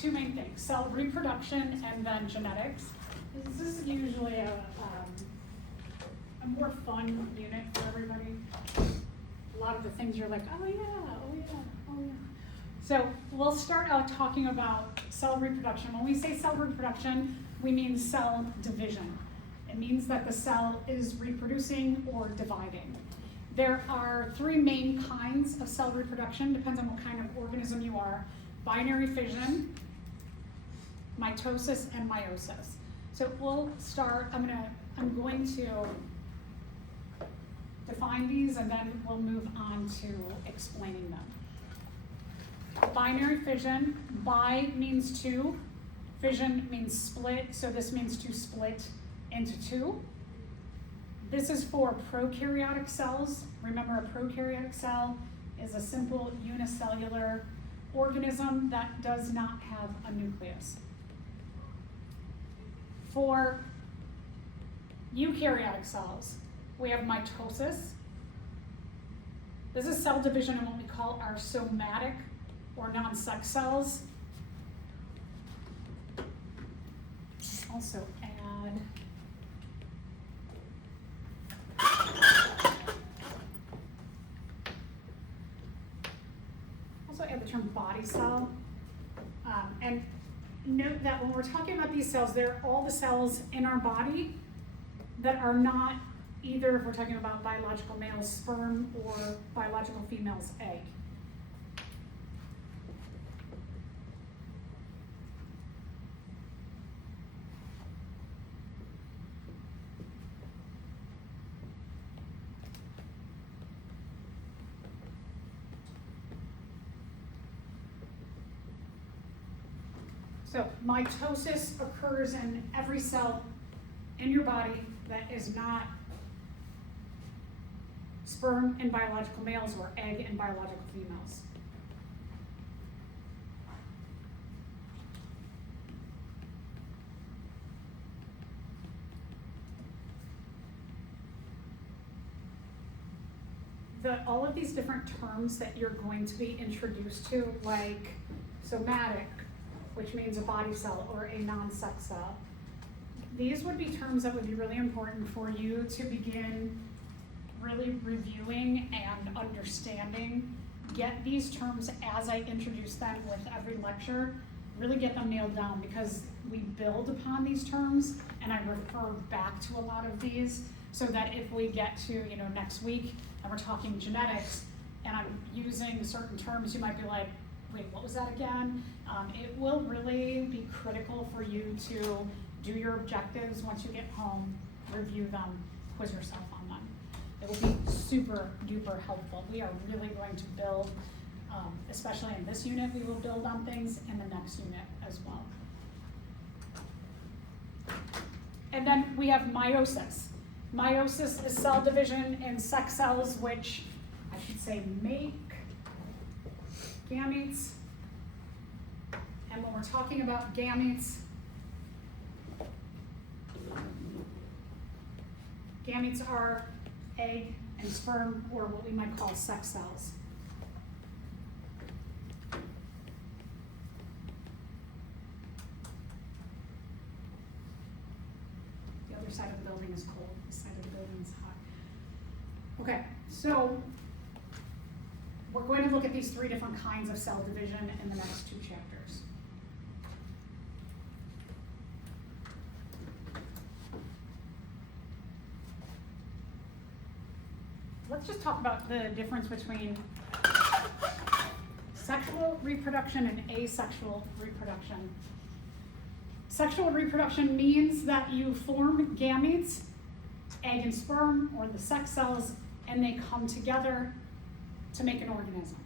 two main things, cell reproduction and then genetics. This is usually a more fun unit for everybody. A lot of the things you're like, oh yeah, oh yeah, oh yeah. So we'll start out talking about cell reproduction. When we say cell reproduction, we mean cell division. It means that the cell is reproducing or dividing. There are three main kinds of cell reproduction, depends on what kind of organism you are. Binary fission, mitosis, and meiosis. So we'll start, I'm going to define these and then we'll move on to explaining them. Binary fission, bi means two, fission means split, so this means to split into two. This is for prokaryotic cells. Remember, a prokaryotic cell is a simple unicellular organism that does not have a nucleus. For eukaryotic cells, we have mitosis. This is cell division in what we call our somatic or non-sex cells. Also add the term body cell. And note that when we're talking about these cells, they're all the cells in our body that are not either, if we're talking about biological male's sperm or biological female's egg. So mitosis occurs in every cell in your body that is not sperm in biological males or egg in biological females. All of these different terms that you're going to be introduced to, like somatic, which means a body cell or a non-sex cell. These would be terms that would be really important for you to begin really reviewing and understanding. Get these terms as I introduce them with every lecture, really get them nailed down because we build upon these terms and I refer back to a lot of these so that if we get to next week and we're talking genetics and I'm using certain terms, you might be like, wait, what was that again? It will really be critical for you to do your objectives once you get home, review them, quiz yourself on them. It will be super duper helpful. We are really going to build, especially in this unit, we will build on things in the next unit as well. And then we have meiosis. Meiosis is cell division in sex cells, which I should say make gametes. And when we're talking about gametes, gametes are egg and sperm, or what we might call sex cells. The other side of the building is cold, this side of the building is hot. Okay, so we're going to look at these three different kinds of cell division in the next two chapters. Let's just talk about the difference between sexual reproduction and asexual reproduction. Sexual reproduction means that you form gametes, egg and sperm, or the sex cells, and they come together to make an organism.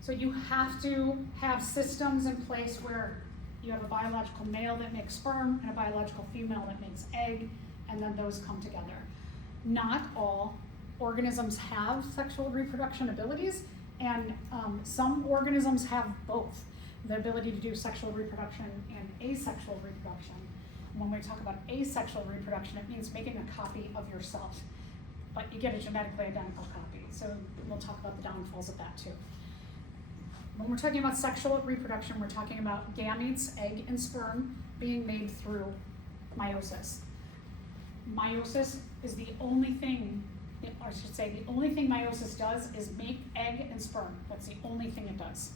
So you have to have systems in place where you have a biological male that makes sperm and a biological female that makes egg, and then those come together. Not all organisms have sexual reproduction abilities, and some organisms have both, the ability to do sexual reproduction and asexual reproduction. When we talk about asexual reproduction, it means making a copy of yourself, but you get a genetically identical copy. So we'll talk about the downfalls of that too. When we're talking about sexual reproduction, we're talking about gametes, egg and sperm, being made through meiosis. Meiosis is the only thing, or I should say, the only thing meiosis does is make egg and sperm. That's the only thing it does.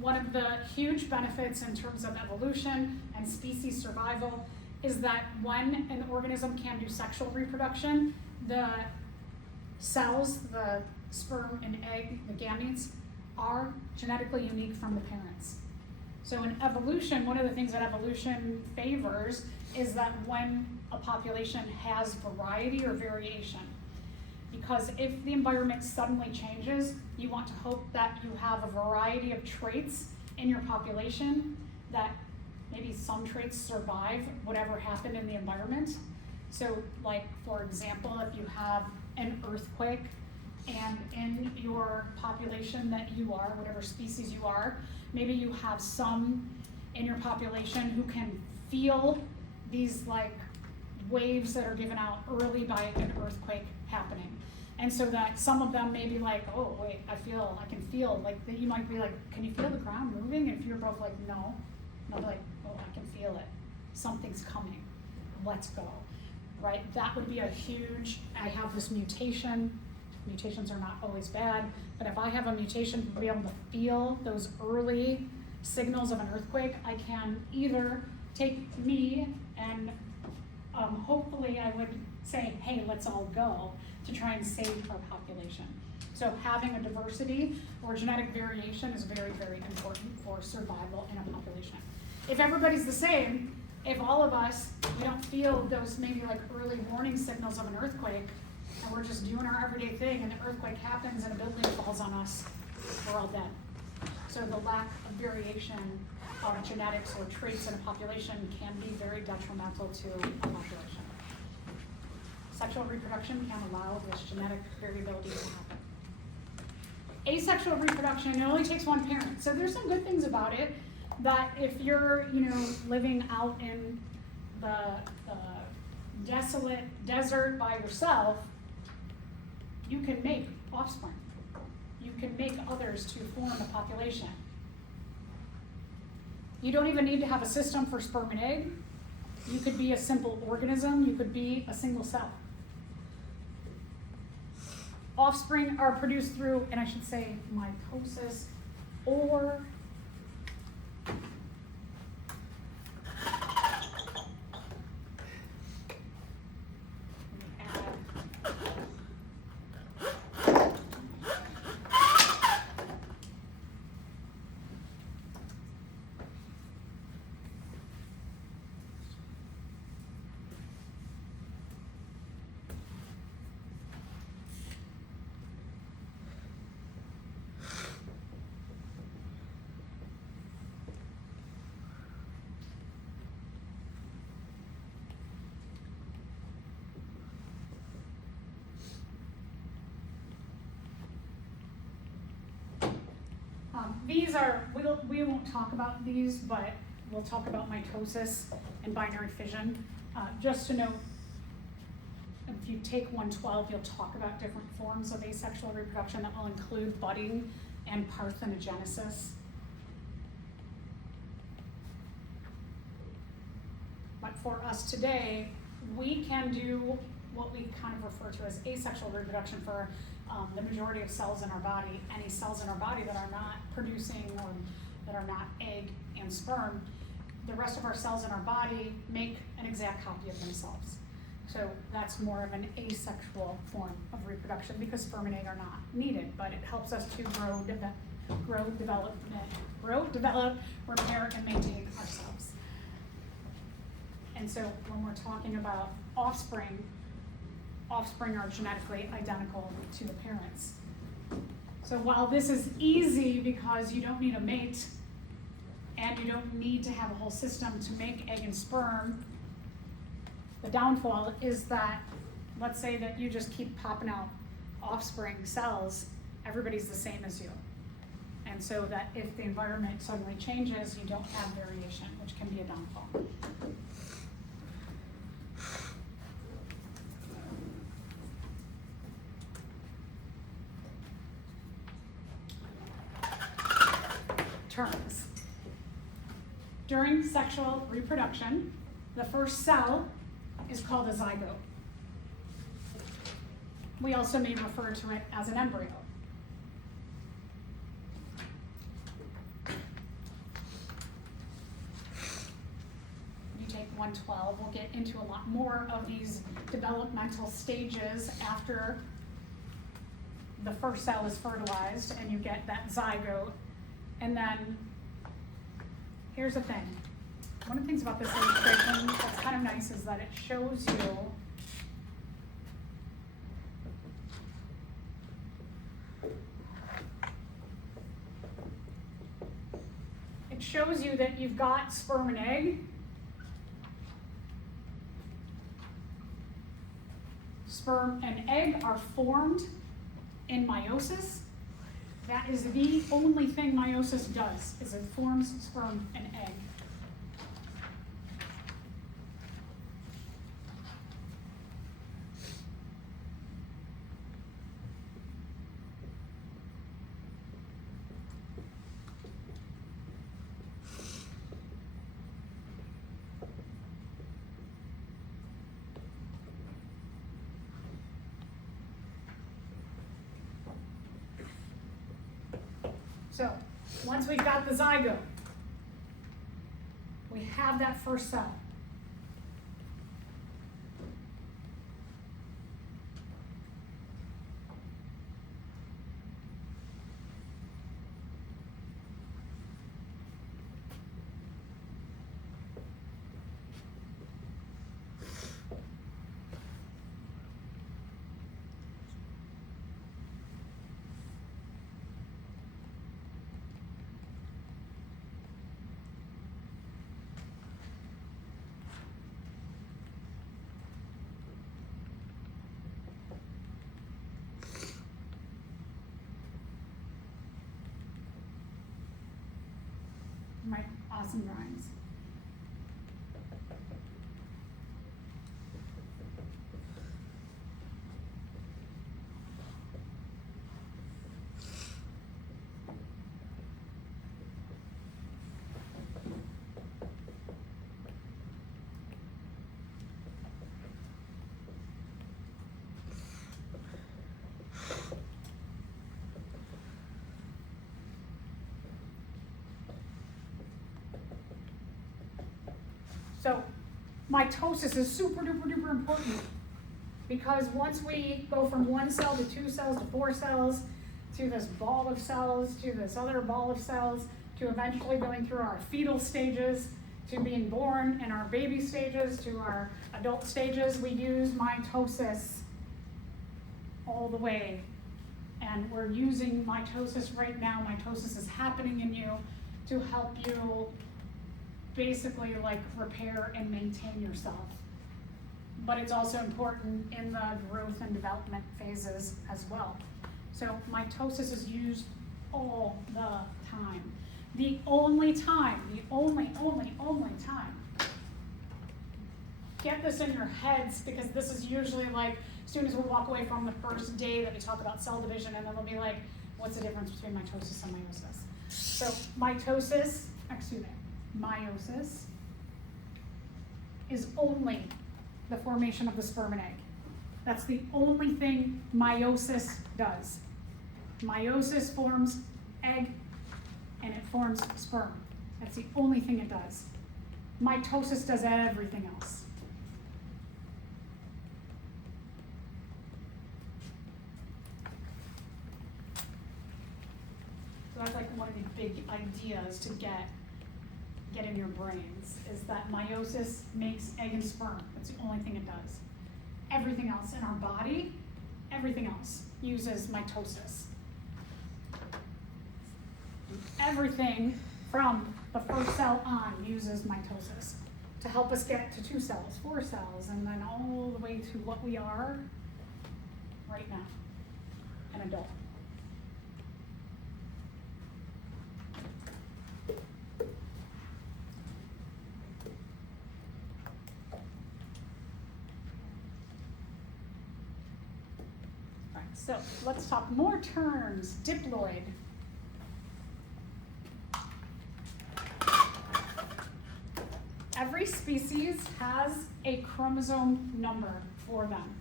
One of the huge benefits in terms of evolution and species survival is that when an organism can do sexual reproduction, the cells, the sperm and egg, the gametes, are genetically unique from the parents. So in evolution, one of the things that evolution favors is that when a population has variety or variation, because if the environment suddenly changes, you want to hope that you have a variety of traits in your population, that maybe some traits survive whatever happened in the environment. So like, for example, if you have an earthquake and in your population that you are, whatever species you are, maybe you have some in your population who can feel these like waves that are given out early by an earthquake happening. And so that some of them may be like, oh wait, I can feel, like that you might be like, can you feel the ground moving? And if you're both like, no, they'll be like, oh, I can feel it. Something's coming, let's go, right? That would be a huge, I have this mutation. Mutations are not always bad, but if I have a mutation to be able to feel those early signals of an earthquake, I can either take me and hopefully I would say, hey, let's all go to try and save our population. So having a diversity or genetic variation is very, very important for survival in a population. If everybody's the same, if all of us, we don't feel those maybe like early warning signals of an earthquake, and we're just doing our everyday thing and the earthquake happens and a building falls on us, we're all dead. So the lack of variation of genetics or traits in a population can be very detrimental to a population. Sexual reproduction can allow this genetic variability to happen. Asexual reproduction, it only takes one parent. So there's some good things about it, that if you're, living out in the desolate desert by yourself, you can make offspring. You can make others to form a population. You don't even need to have a system for sperm and egg. You could be a simple organism. You could be a single cell. Offspring are produced through, and I should say, mitosis or these are, we won't talk about these, but we'll talk about mitosis and binary fission. Just to note, if you take 112, you'll talk about different forms of asexual reproduction that will include budding and parthenogenesis. But for us today, we can do what we kind of refer to as asexual reproduction for the majority of cells in our body. Any cells in our body that are not producing or that are not egg and sperm, the rest of our cells in our body make an exact copy of themselves. So that's more of an asexual form of reproduction because sperm and egg are not needed, but it helps us to grow, develop, repair, and maintain ourselves. And so when we're talking about offspring are genetically identical to the parents. So while this is easy because you don't need a mate and you don't need to have a whole system to make egg and sperm, the downfall is that, let's say that you just keep popping out offspring cells, everybody's the same as you. And so that if the environment suddenly changes, you don't have variation, which can be a downfall. terms. During sexual reproduction, the first cell is called a zygote. We also may refer to it as an embryo. You take 112, we'll get into a lot more of these developmental stages after the first cell is fertilized and you get that zygote. And then, here's the thing. One of the things about this illustration that's kind of nice is that it shows you that you've got sperm and egg. Sperm and egg are formed in meiosis. That is the only thing meiosis does, is it forms sperm and egg. So, once we've got the zygote, we have that first cell. My awesome drawings. So mitosis is super duper duper important because once we go from one cell to two cells to four cells to this ball of cells to this other ball of cells to eventually going through our fetal stages to being born and our baby stages to our adult stages, we use mitosis all the way. And we're using mitosis right now. Mitosis is happening in you to help you basically like repair and maintain yourself. But it's also important in the growth and development phases as well. So mitosis is used all the time. The only time, only time, get this in your heads because this is usually like, students will walk away from the first day that we talk about cell division and then they'll be like, what's the difference between mitosis and meiosis? So meiosis is only the formation of the sperm and egg. That's the only thing meiosis does. Meiosis forms egg and it forms sperm. That's the only thing it does. Mitosis does everything else. So that's like one of the big ideas to get in your brains, is that meiosis makes egg and sperm. That's the only thing it does. Everything else in our body, everything else uses mitosis. Everything from the first cell on uses mitosis to help us get to 2 cells, 4 cells, and then all the way to what we are right now, an adult. So let's talk more terms. Diploid. species has a chromosome number for them.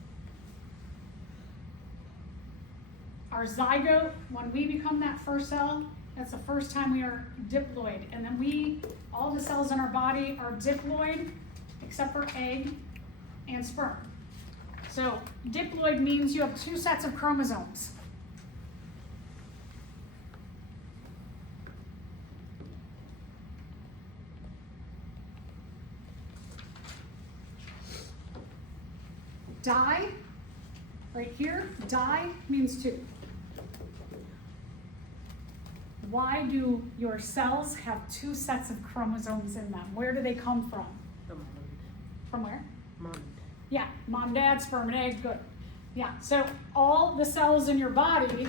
Our zygote, when we become that first cell, that's the first time we are diploid. And then all the cells in our body are diploid, except for egg and sperm. So diploid means you have 2 sets of chromosomes. Di, right here, di means 2. Why do your cells have 2 sets of chromosomes in them? Where do they come from? From where? Mom. Yeah, mom, dad, sperm, and egg, good. Yeah, so all the cells in your body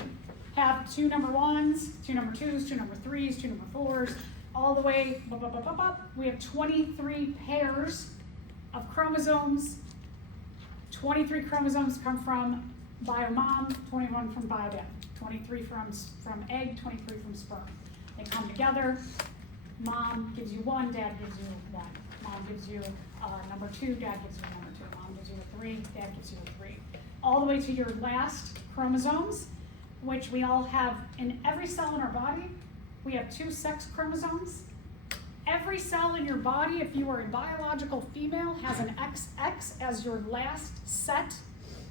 have 2 number 1s, 2 number 2s, 2 number 3s, 2 number 4s, all the way, we have 23 pairs of chromosomes. 23 chromosomes come from bio-mom, 21 from bio-dad. 23 from egg, 23 from sperm. They come together. Mom gives you 1, dad gives you 1. Mom gives you number 2, dad gives you number 2. Mom gives you a 3, dad gives you a 3. All the way to your last chromosomes, which we all have in every cell in our body. We have 2 sex chromosomes. Every cell in your body, if you are a biological female, has an XX as your last set,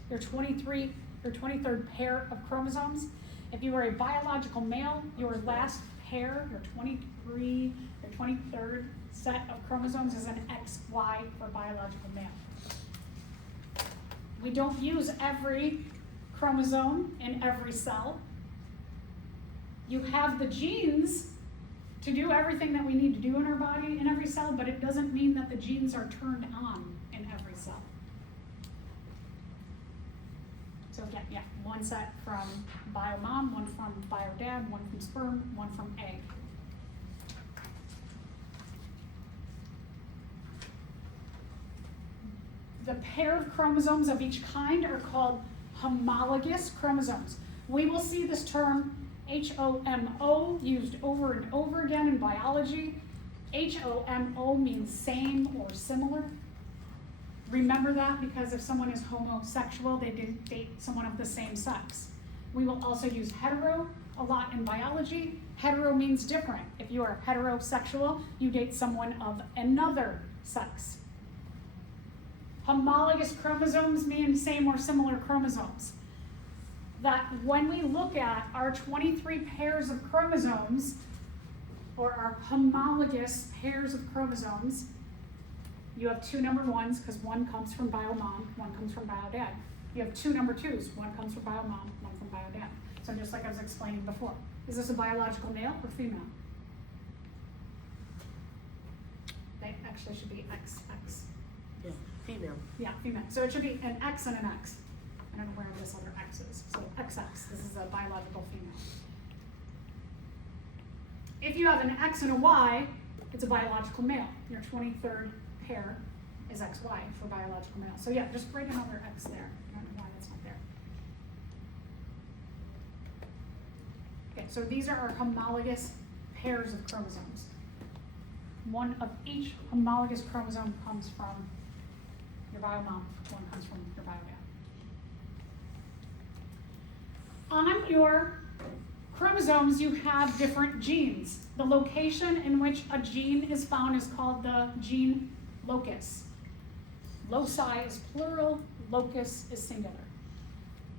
your 23rd pair of chromosomes. If you are a biological male, your last pair, your 23rd set of chromosomes is an XY for biological male. We don't use every chromosome in every cell. You have the genes to do everything that we need to do in our body in every cell, but it doesn't mean that the genes are turned on in every cell. So again, yeah, 1 set from bio-mom, 1 from bio-dad, 1 from sperm, 1 from egg. The pair of chromosomes of each kind are called homologous chromosomes. We will see this term HOMO used over and over again in biology. HOMO means same or similar. Remember that, because if someone is homosexual, they date someone of the same sex. We will also use hetero a lot in biology. Hetero means different. If you are heterosexual, you date someone of another sex. Homologous chromosomes mean same or similar chromosomes. That when we look at our 23 pairs of chromosomes, or our homologous pairs of chromosomes, you have 2 number 1s, because 1 comes from bio-mom, 1 comes from bio-dad. You have 2 number 2s, 1 comes from bio-mom, 1 from bio-dad. So just like I was explaining before. Is this a biological male or female? They actually should be XX. Yeah, female. Yeah, female. So it should be an X and an X. I don't know where this other X is. So XX, this is a biological female. If you have an X and a Y, it's a biological male. Your 23rd pair is XY for biological male. So yeah, just write another X there. I don't know why that's not there. Okay, so these are our homologous pairs of chromosomes. 1 of each homologous chromosome comes from your bio-mom, 1 comes from your bio-dad. On your chromosomes, you have different genes. The location in which a gene is found is called the gene locus. Loci is plural, locus is singular.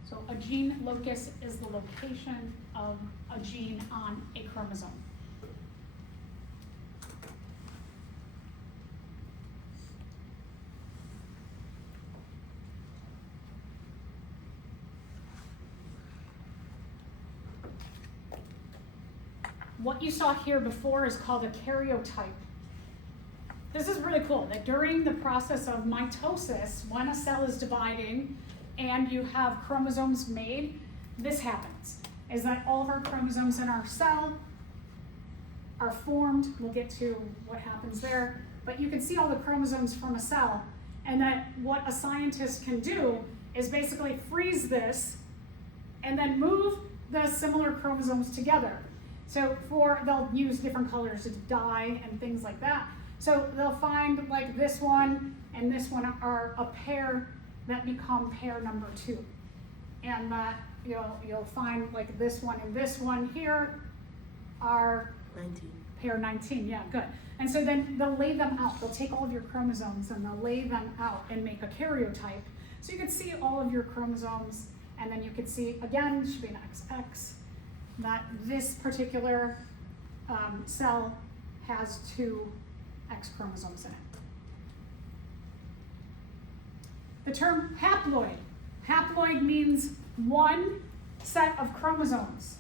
So a gene locus is the location of a gene on a chromosome. What you saw here before is called a karyotype. This is really cool, that during the process of mitosis, when a cell is dividing and you have chromosomes made, this happens, is that all of our chromosomes in our cell are formed. We'll get to what happens there, but you can see all the chromosomes from a cell, and that what a scientist can do is basically freeze this and then move the similar chromosomes together. So they'll use different colors to dye and things like that. So they'll find like this one and this one are a pair that become pair number 2. And that you'll find like this one and this one here are 19. Pair 19, yeah, good. And so then they'll lay them out. They'll take all of your chromosomes and they'll lay them out and make a karyotype. So you could see all of your chromosomes, and then you could see, again, should be an XX, that this particular cell has 2 X chromosomes in it. The term haploid. Haploid means 1 set of chromosomes.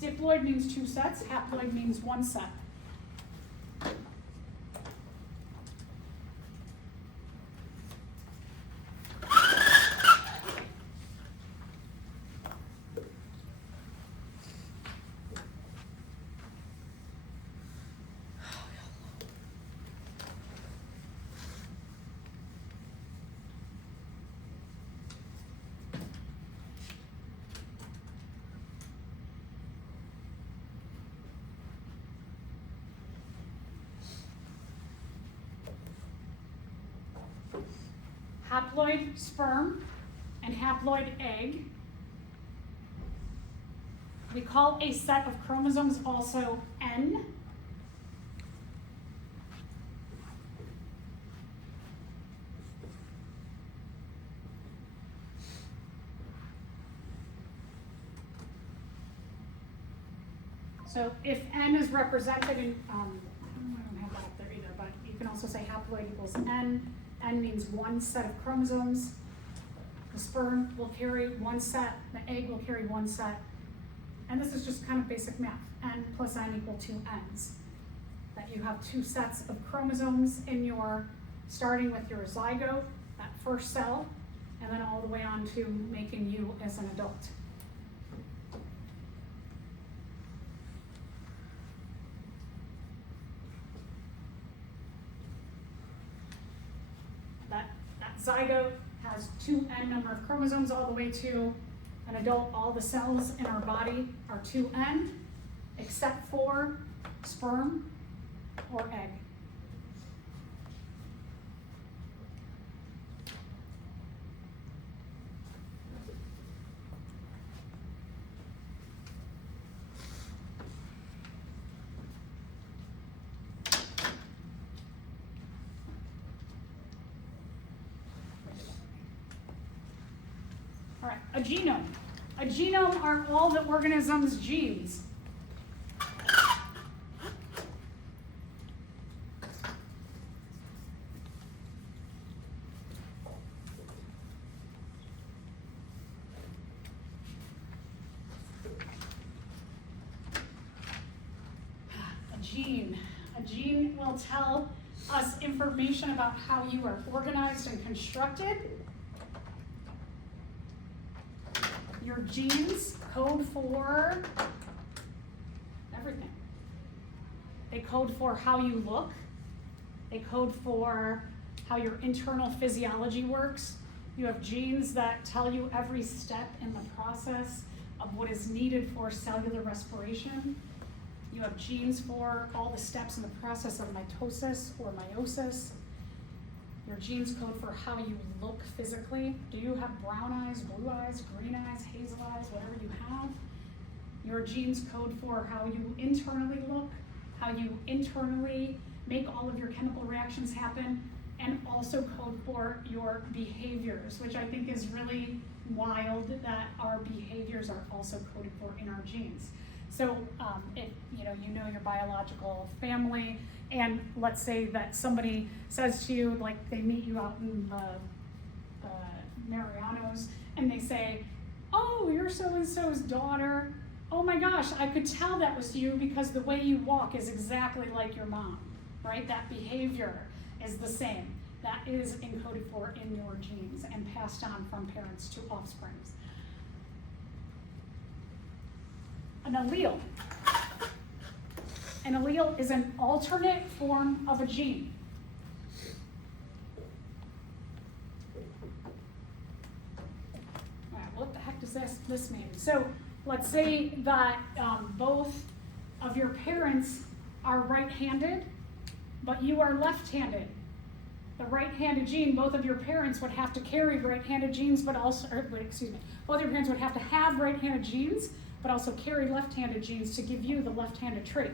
Diploid means 2 sets, haploid means 1 set. Haploid sperm and haploid egg. We call a set of chromosomes also N. So if N is represented in, I don't have that up there either, but you can also say haploid equals N. N means 1 set of chromosomes. The sperm will carry 1 set, the egg will carry 1 set. And this is just kind of basic math. N plus N equal 2 N's. That you have 2 sets of chromosomes in your, starting with your zygote, that first cell, and then all the way on to making you as an adult. That zygote has 2N number of chromosomes all the way to an adult. All the cells in our body are 2N, except for sperm or egg. All right, a genome. A genome are all the organism's genes. A gene will tell us information about how you are organized and constructed. Your genes code for everything. They code for how you look. They code for how your internal physiology works. You have genes that tell you every step in the process of what is needed for cellular respiration. You have genes for all the steps in the process of mitosis or meiosis. Your genes code for how you look physically. Do you have brown eyes, blue eyes, green eyes, hazel eyes, whatever you have? Your genes code for how you internally look, how you internally make all of your chemical reactions happen, and also code for your behaviors, which I think is really wild that our behaviors are also coded for in our genes. So if you know your biological family, and let's say that somebody says to you, like they meet you out in the Marianos, and they say, "Oh, you're so-and-so's daughter. Oh my gosh, I could tell that was you because the way you walk is exactly like your mom," right? That behavior is the same. That is encoded for in your genes and passed on from parents to offspring. An allele. An allele is an alternate form of a gene. All right, what the heck does this mean? So let's say that both of your parents are right-handed, but you are left-handed. The right-handed gene, both of your parents would have to carry right-handed genes, but also, both of your parents would have to have right-handed genes, but also carry left-handed genes to give you the left-handed trait.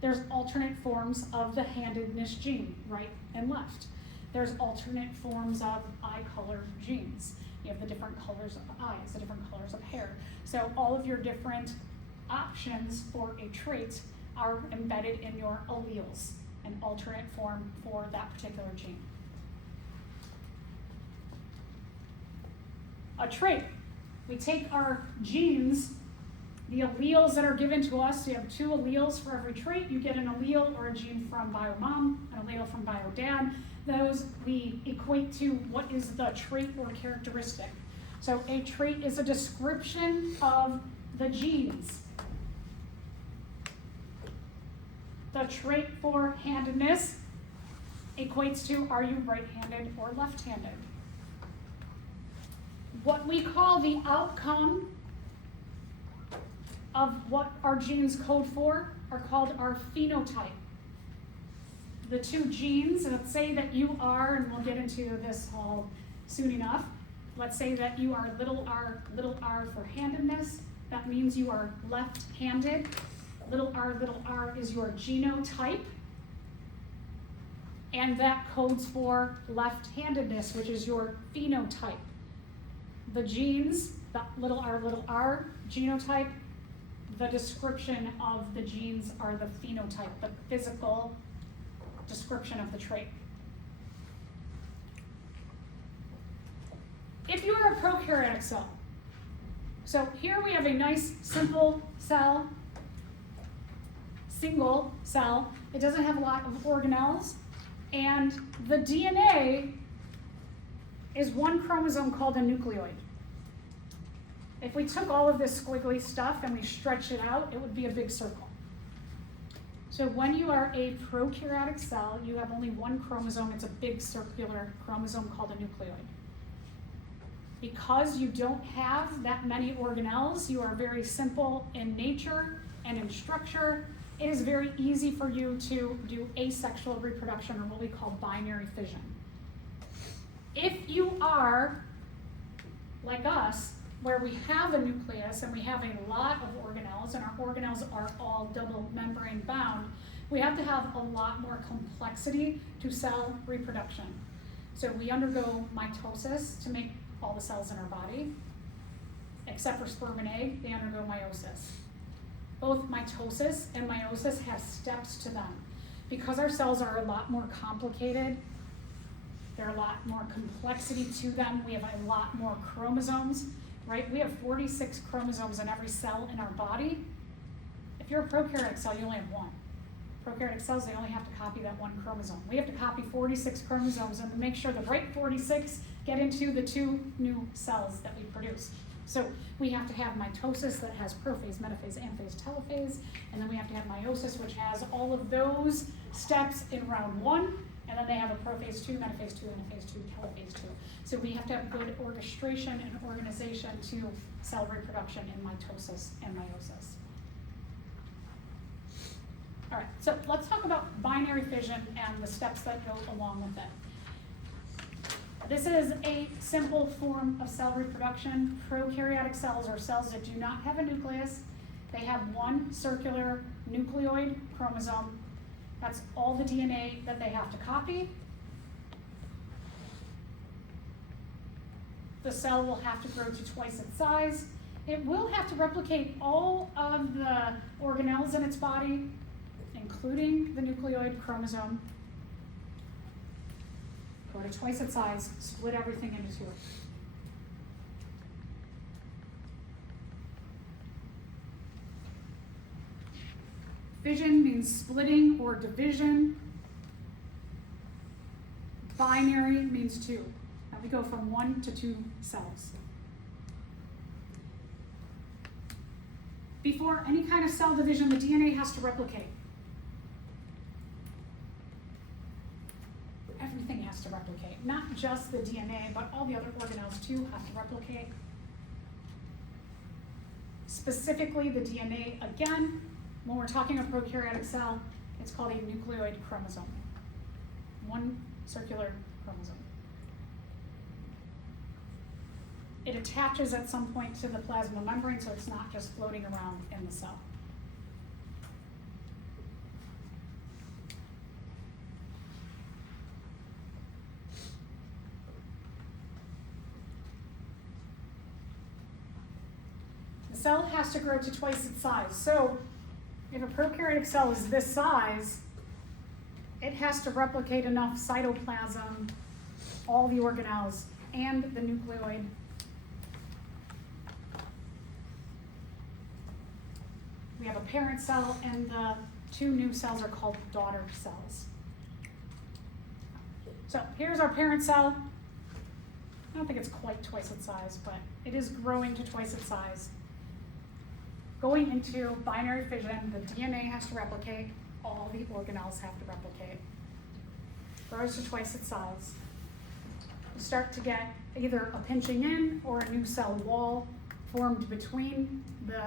There's alternate forms of the handedness gene, right and left. There's alternate forms of eye color genes. You have the different colors of eyes, the different colors of hair. So all of your different options for a trait are embedded in your alleles, an alternate form for that particular gene. A trait, we take our genes, the alleles that are given to us, you have 2 alleles for every trait. You get an allele or a gene from bio-mom, an allele from bio-dad. Those we equate to what is the trait or characteristic. So a trait is a description of the genes. The trait for handedness equates to, are you right-handed or left-handed? What we call the outcome of what our genes code for are called our phenotype. The 2 genes, let's say that you are, and we'll get into this all soon enough, let's say that you are little r for handedness. That means you are left-handed. Little r is your genotype, and that codes for left-handedness, which is your phenotype. The genes, the little r genotype, the description of the genes are the phenotype, the physical description of the trait. If you are a prokaryotic cell, so here we have a nice simple cell, single cell. It doesn't have a lot of organelles, and the DNA is one chromosome called a nucleoid. If we took all of this squiggly stuff and we stretched it out, it would be a big circle. So when you are a prokaryotic cell, you have only one chromosome. It's a big circular chromosome called a nucleoid. Because you don't have that many organelles, you are very simple in nature and in structure. It is very easy for you to do asexual reproduction, or what we call binary fission. If you are like us, where we have a nucleus and we have a lot of organelles, and our organelles are all double membrane bound, we have to have a lot more complexity to cell reproduction. So we undergo mitosis to make all the cells in our body. Except for sperm and egg, they undergo meiosis. Both mitosis and meiosis have steps to them. Because our cells are a lot more complicated, there are a lot more complexity to them, we have a lot more chromosomes, right? We have 46 chromosomes in every cell in our body. If you're a prokaryotic cell, you only have 1. Prokaryotic cells, they only have to copy that 1 chromosome. We have to copy 46 chromosomes and make sure the right 46 get into the 2 new cells that we produce. So we have to have mitosis that has prophase, metaphase, anaphase, telophase, and then we have to have meiosis, which has all of those steps in round 1, and then they have a prophase 2, metaphase 2, anaphase 2, telophase 2. So we have to have good orchestration and organization to cell reproduction in mitosis and meiosis. All right, so let's talk about binary fission and the steps that go along with it. This is a simple form of cell reproduction. Prokaryotic cells are cells that do not have a nucleus. They have 1 circular nucleoid chromosome. That's all the DNA that they have to copy. The cell will have to grow to twice its size. It will have to replicate all of the organelles in its body, including the nucleoid chromosome. Go to twice its size, split everything into 2. Fission means splitting or division. Binary means 2. Now we go from 1 to 2 cells. Before any kind of cell division, the DNA has to replicate. Everything has to replicate, not just the DNA, but all the other organelles too have to replicate. Specifically the DNA, again, when we're talking a prokaryotic cell, It's called a nucleoid chromosome. One circular chromosome. It attaches at some point to the plasma membrane, so it's not just floating around in the cell. The cell has to grow to twice its size. So if a prokaryotic cell is this size, it has to replicate enough cytoplasm, all the organelles, and the nucleoid. We have a parent cell, and the two new cells are called daughter cells. So here's our parent cell. I don't think it's quite twice its size, but it is growing to twice its size. Going into binary fission, the DNA has to replicate, all the organelles have to replicate. Grows to twice its size. You start to get either a pinching in or a new cell wall formed between the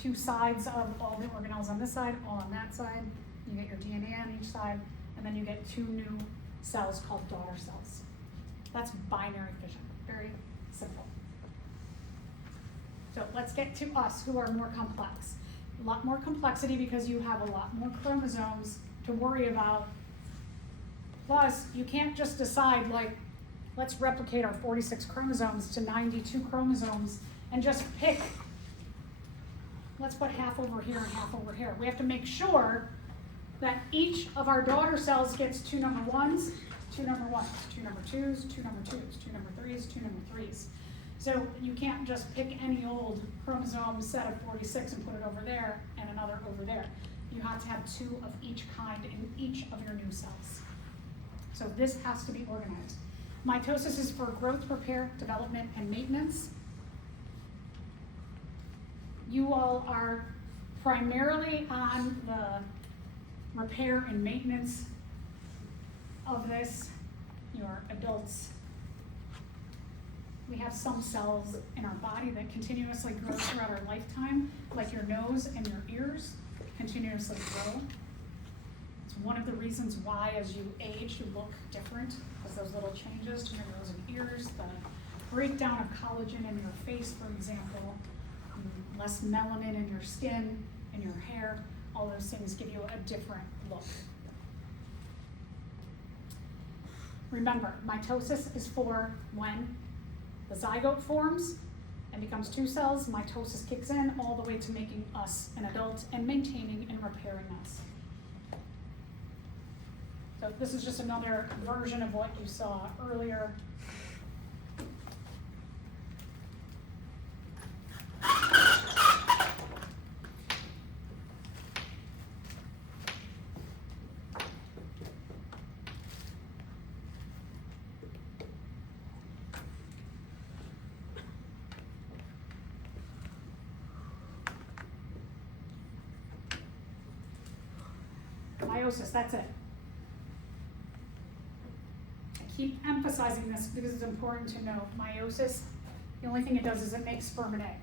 two sides of all the organelles on this side, all on that side. You get your DNA on each side, and then you get two new cells called daughter cells. That's binary fission, very simple. So let's get to us, who are more complex. A lot more complexity because you have a lot more chromosomes to worry about. Plus, you can't just decide, like, let's replicate our 46 chromosomes to 92 chromosomes and just pick, let's put half over here and half over here. We have to make sure that each of our daughter cells gets two number ones, two number ones, two number twos, two number twos, two number threes, two number threes. So you can't just pick any old chromosome set of 46 and put it over there and another over there. You have to have two of each kind in each of your new cells. So this has to be organized. Mitosis is for growth, repair, development, and maintenance. You all are primarily on the repair and maintenance of this. You're adults. We have some cells in our body that continuously grow throughout our lifetime, like your nose and your ears continuously grow. It's one of the reasons why, as you age, you look different, because those little changes to your nose and ears, the breakdown of collagen in your face, for example, less melanin in your skin, in your hair, all those things give you a different look. Remember, mitosis is for when the zygote forms and becomes two cells. Mitosis kicks in all the way to making us an adult and maintaining and repairing us. So this is just another version of what you saw earlier. Meiosis, that's it. I keep emphasizing this because it's important to know. Meiosis, the only thing it does is it makes sperm and egg.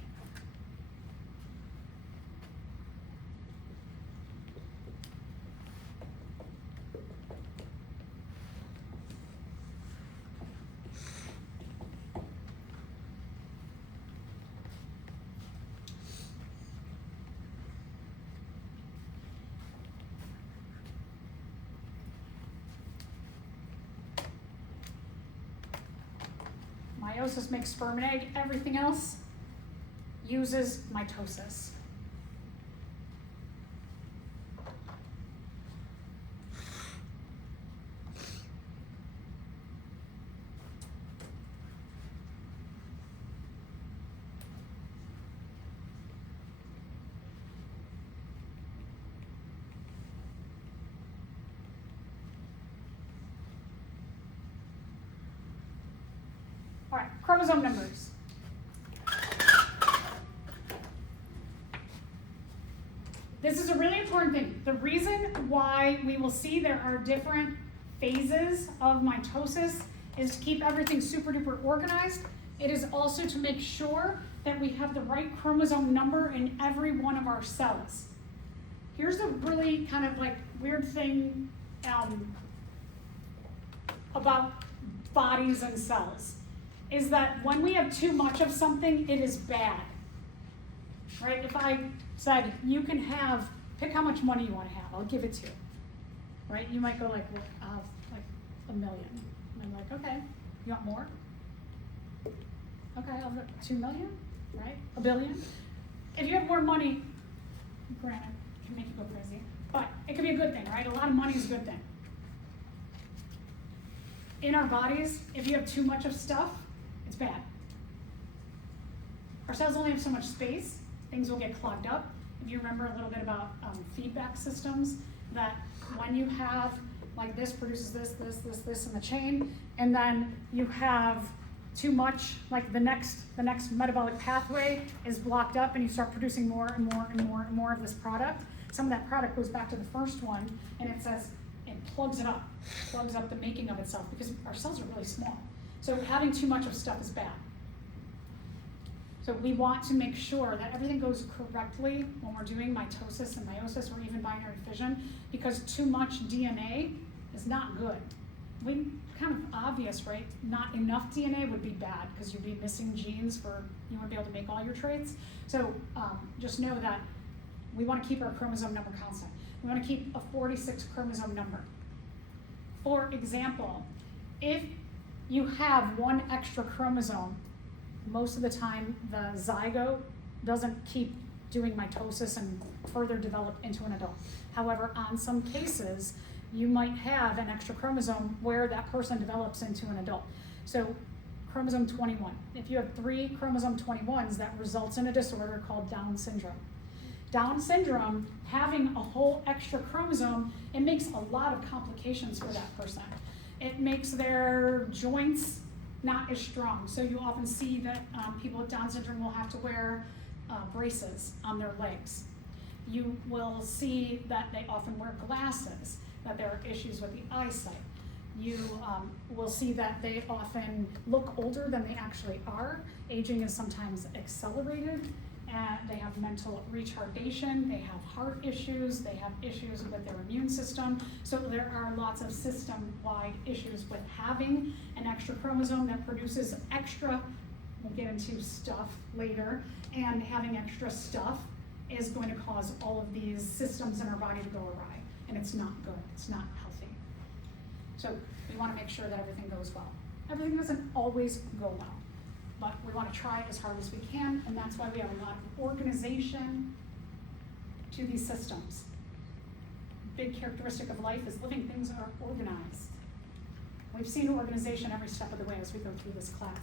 Meiosis makes sperm and egg. Everything else uses mitosis. All right, chromosome numbers. This is a really important thing. The reason why we will see there are different phases of mitosis is to keep everything super duper organized. It is also to make sure that we have the right chromosome number in every one of our cells. here's a really kind of like weird thing about bodies and cells, is that when we have too much of something, it is bad, right? If I said, you can have, pick how much money you want to have, I'll give it to you, right? You might go like, well, I'll have like $1 million. And I'm like, okay, you want more? Okay, I'll have 2 million, right? $1 billion. If you have more money, granted, it can make you go crazy, but it can be a good thing, right? A lot of money is a good thing. In our bodies, if you have too much of stuff, it's bad. Our cells only have so much space, things will get clogged up. If you remember a little bit about feedback systems, that when you have, like this produces this in the chain, and then you have too much, like the next metabolic pathway is blocked up and you start producing more and more and more and more of this product. Some of that product goes back to the first one and it says, it plugs up the making of itself, because our cells are really small. So having too much of stuff is bad. So we want to make sure that everything goes correctly when we're doing mitosis and meiosis or even binary fission, because too much DNA is not good. Kind of obvious, right? Not enough DNA would be bad, because you'd be missing genes for, you wouldn't be able to make all your traits. So just know that we want to keep our chromosome number constant. We want to keep a 46 chromosome number. For example, if you have one extra chromosome, most of the time the zygote doesn't keep doing mitosis and further develop into an adult. However, on some cases, you might have an extra chromosome where that person develops into an adult. So chromosome 21, if you have 3 chromosome 21s, that results in a disorder called Down syndrome. Down syndrome, having a whole extra chromosome, it makes a lot of complications for that person. It makes their joints not as strong. So you often see that people with Down syndrome will have to wear braces on their legs. You will see that they often wear glasses, that there are issues with the eyesight. You will see that they often look older than they actually are. Aging is sometimes accelerated. They have mental retardation, they have heart issues, they have issues with their immune system. So there are lots of system-wide issues with having an extra chromosome that produces extra, we'll get into stuff later, and having extra stuff is going to cause all of these systems in our body to go awry, and it's not good, it's not healthy. So we want to make sure that everything goes well. Everything doesn't always go well, but we want to try as hard as we can, and that's why we have a lot of organization to these systems. Big characteristic of life is living things are organized. We've seen organization every step of the way as we go through this class.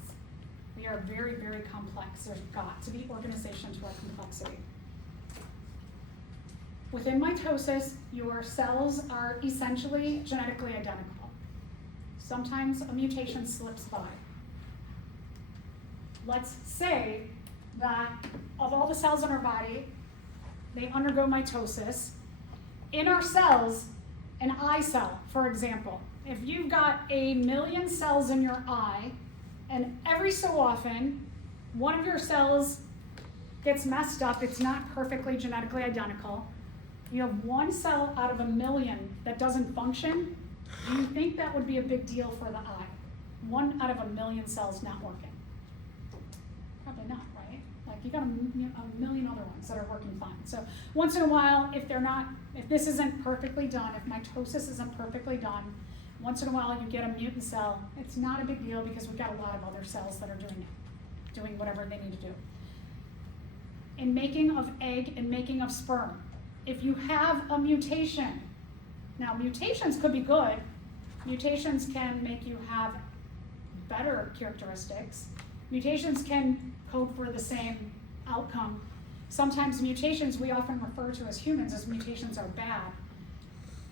We are very, very complex. There's got to be organization to our complexity. Within mitosis, your cells are essentially genetically identical. Sometimes a mutation slips by. Let's say that of all the cells in our body, they undergo mitosis. In our cells, an eye cell, for example, if you've got 1 million cells in your eye, and every so often, one of your cells gets messed up, it's not perfectly genetically identical, you have 1 cell out of 1 million that doesn't function, do you think that would be a big deal for the eye? 1 out of 1 million cells not working. Probably not, right? Like you got a million other ones that are working fine. So once in a while, if this isn't perfectly done, if mitosis isn't perfectly done, once in a while you get a mutant cell. It's not a big deal because we've got a lot of other cells that are doing whatever they need to do. In making of egg and making of sperm, if you have a mutation, now mutations could be good. Mutations can make you have better characteristics. Mutations can code for the same outcome. Sometimes mutations we often refer to as humans as mutations are bad.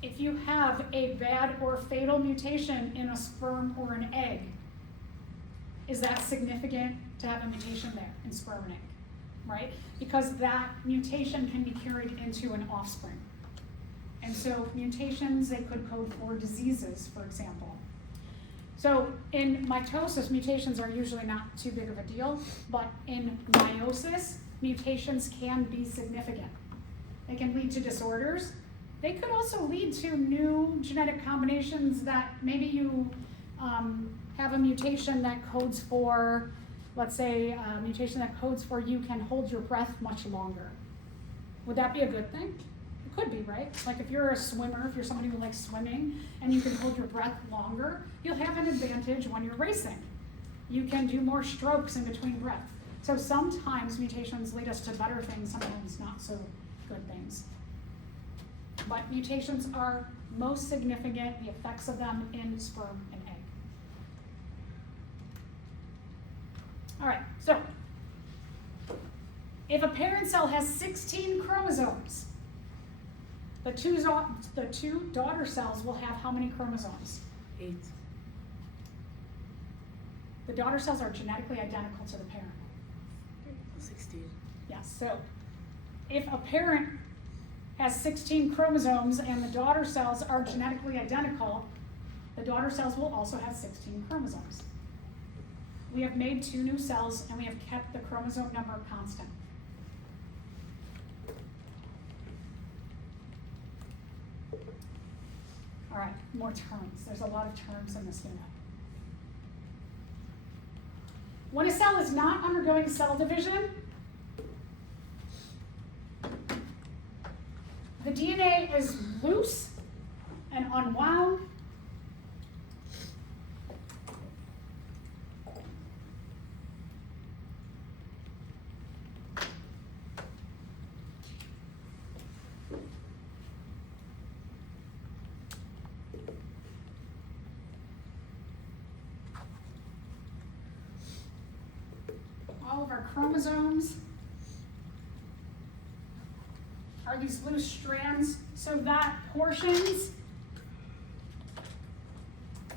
If you have a bad or fatal mutation in a sperm or an egg, is that significant to have a mutation there in sperm and egg, right? Because that mutation can be carried into an offspring. And so mutations, they could code for diseases, for example. So in mitosis, mutations are usually not too big of a deal, but in meiosis, mutations can be significant. They can lead to disorders. They could also lead to new genetic combinations that maybe you have a mutation that codes for, let's say, a mutation that codes for you can hold your breath much longer. Would that be a good thing? It could be, right? Like if you're a swimmer, if you're somebody who likes swimming and you can hold your breath longer, you'll have an advantage when you're racing. You can do more strokes in between breath. So sometimes mutations lead us to better things, sometimes not so good things. But mutations are most significant, the effects of them in sperm and egg. All right, so if a parent cell has 16 chromosomes, the two daughter cells will have how many chromosomes? 8. The daughter cells are genetically identical to the parent. 16. Yes, so if a parent has 16 chromosomes and the daughter cells are genetically identical, the daughter cells will also have 16 chromosomes. We have made 2 new cells and we have kept the chromosome number constant. All right, more terms. There's a lot of terms in this unit. When a cell is not undergoing cell division, the DNA is loose and unwound. All of our chromosomes are these loose strands, so that portions,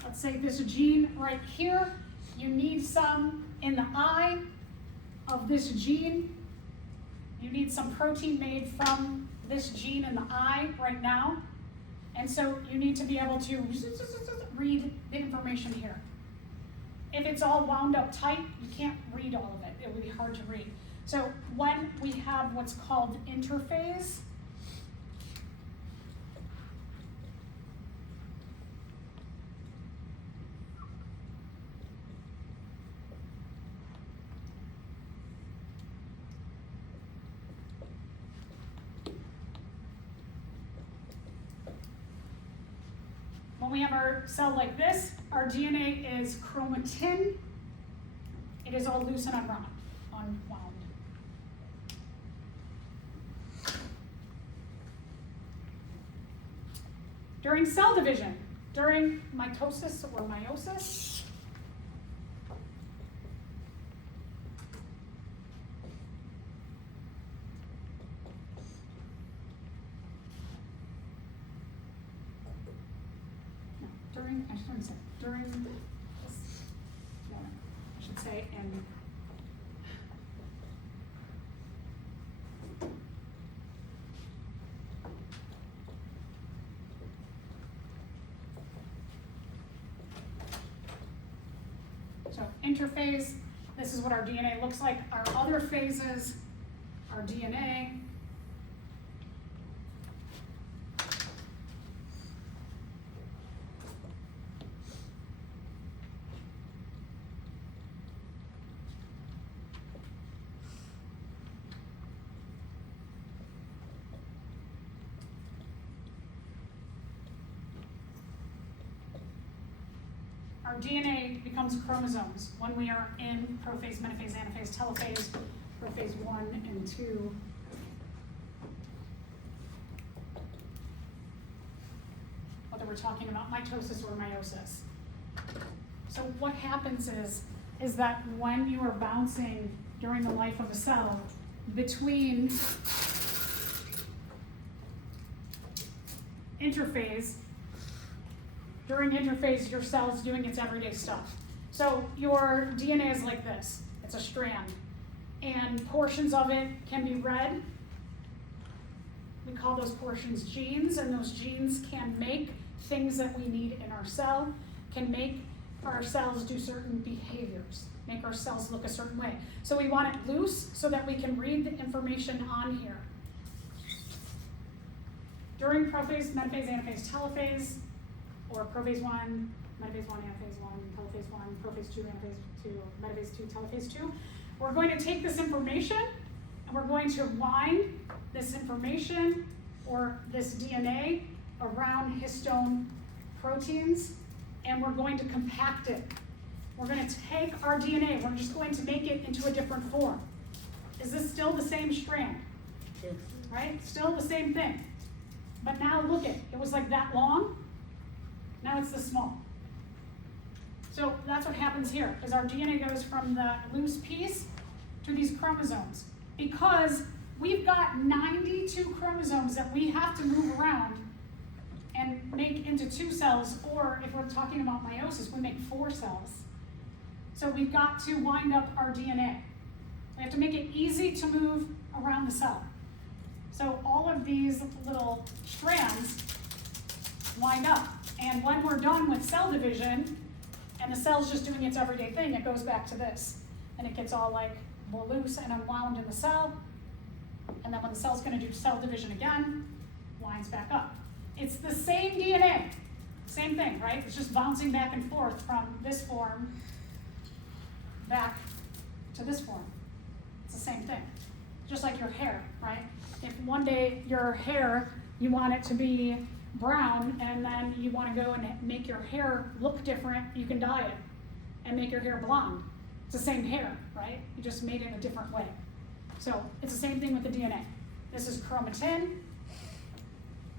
let's say this gene right here, you need some in the eye of this gene. You need some protein made from this gene in the eye right now. And so you need to be able to read the information here. If it's all wound up tight, you can't read all of it. It would be hard to read. So when we have what's called interphase, when we have our cell like this, our DNA is chromatin. It is all loose and unwound. During cell division, during mitosis or meiosis, during this, no, I should say in so interphase, this is what our DNA looks like. Our other phases, our DNA. Our DNA becomes chromosomes when we are in prophase, metaphase, anaphase, telophase, prophase 1 and 2. Whether we're talking about mitosis or meiosis. So what happens is that when you are bouncing during the life of a cell between interphase, during interphase, your cell's doing its everyday stuff. So your DNA is like this. It's a strand. And portions of it can be read. We call those portions genes, and those genes can make things that we need in our cell, can make our cells do certain behaviors, make our cells look a certain way. So we want it loose so that we can read the information on here. during prophase, metaphase, anaphase, telophase, or prophase 1, metaphase 1, anaphase 1, telophase 1, prophase 2, anaphase 2, metaphase 2, telophase 2, we're going to take this information and we're going to wind this information or this DNA around histone proteins, and we're going to compact it. We're going to take our DNA, we're just going to make it into a different form. Is this still the same strand? Yes. Right? Still the same thing. But now look it was like that long, now it's this small. So that's what happens here, is our DNA goes from the loose piece to these chromosomes. Because we've got 92 chromosomes that we have to move around and make into 2 cells, or if we're talking about meiosis, we make 4 cells. So we've got to wind up our DNA. We have to make it easy to move around the cell. So all of these little strands wind up. And when we're done with cell division, and the cell's just doing its everyday thing, it goes back to this. And it gets all like more loose and unwound in the cell. And then when the cell's gonna do cell division again, winds back up. It's the same DNA, same thing, right? It's just bouncing back and forth from this form back to this form. It's the same thing. Just like your hair, right? If one day your hair, you want it to be brown, and then you want to go and make your hair look different, you can dye it and make your hair blonde. It's the same hair, right? You just made it a different way. So it's the same thing with the DNA. This is chromatin,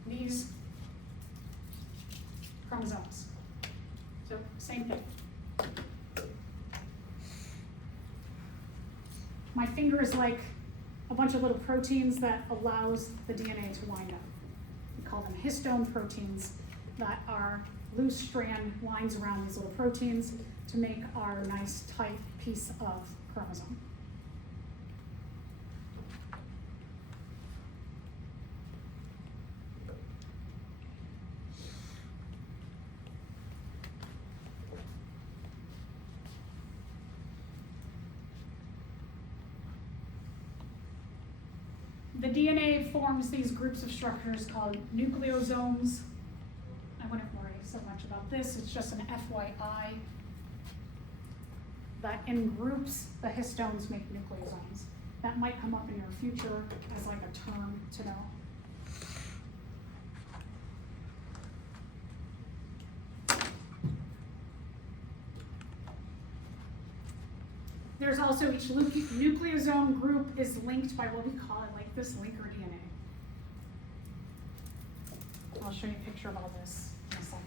these chromosomes. So same thing. My finger is like a bunch of little proteins that allows the DNA to wind up. We call them histone proteins that are loose strand lines around these little proteins to make our nice tight piece of chromosome. The DNA forms these groups of structures called nucleosomes. I wouldn't worry so much about this, it's just an FYI. That in groups, the histones make nucleosomes. That might come up in your future as like a term to know. There's also each nucleosome group is linked by what we call it, like this linker DNA. I'll show you a picture of all this in a second.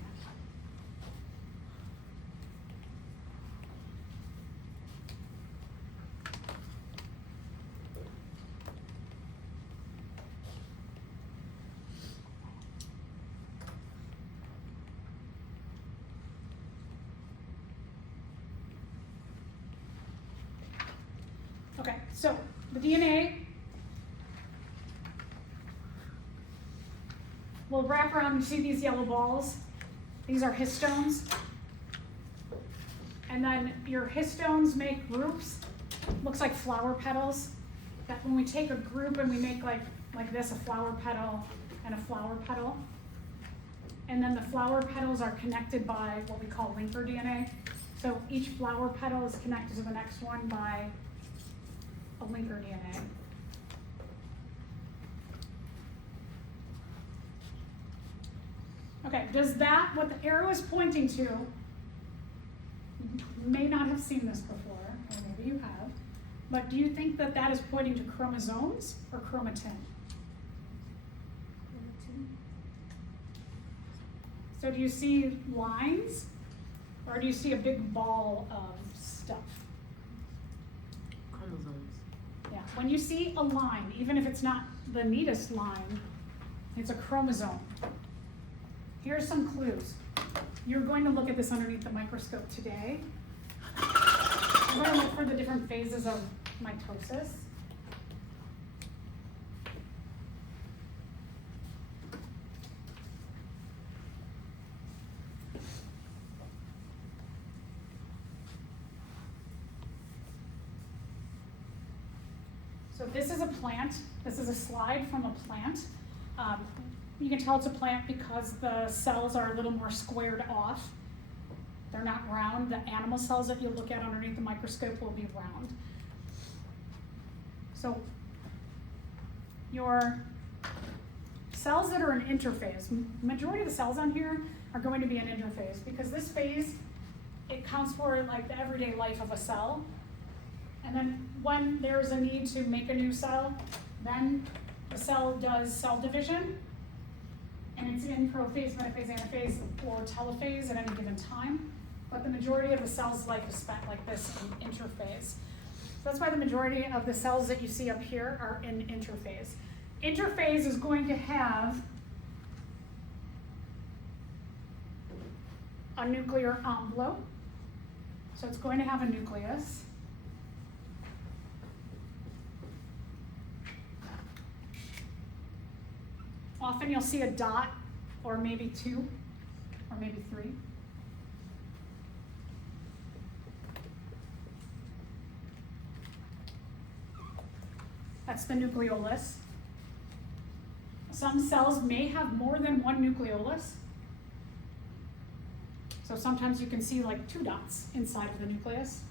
Okay, so the DNA will wrap around, you see these yellow balls? These are histones. And then your histones make groups, looks like flower petals. That when we take a group and we make like this, a flower petal and a flower petal. And then the flower petals are connected by what we call linker DNA. So each flower petal is connected to the next one by a linker DNA. Okay, does that, what the arrow is pointing to, you may not have seen this before, or maybe you have, but do you think that that is pointing to chromosomes or chromatin? So do you see lines, or do you see a big ball of stuff? Chromosomes. Yeah, when you see a line, even if it's not the neatest line, it's a chromosome. Here's some clues. You're going to look at this underneath the microscope today. We're going to look for the different phases of mitosis. So this is a plant. This is a slide from a plant. You can tell it's a plant because the cells are a little more squared off. They're not round. The animal cells that you look at underneath the microscope will be round. So your cells that are in interphase, majority of the cells on here are going to be in interphase because this phase, it counts for like the everyday life of a cell. And then when there's a need to make a new cell, then the cell does cell division, and it's in prophase, metaphase, anaphase, or telophase at any given time. But the majority of the cell's life is spent like this in interphase. So that's why the majority of the cells that you see up here are in interphase. Interphase is going to have a nuclear envelope. So it's going to have a nucleus. Often you'll see a dot, or maybe 2, or maybe 3. That's the nucleolus. Some cells may have more than one nucleolus. So sometimes you can see like 2 dots inside of the nucleus.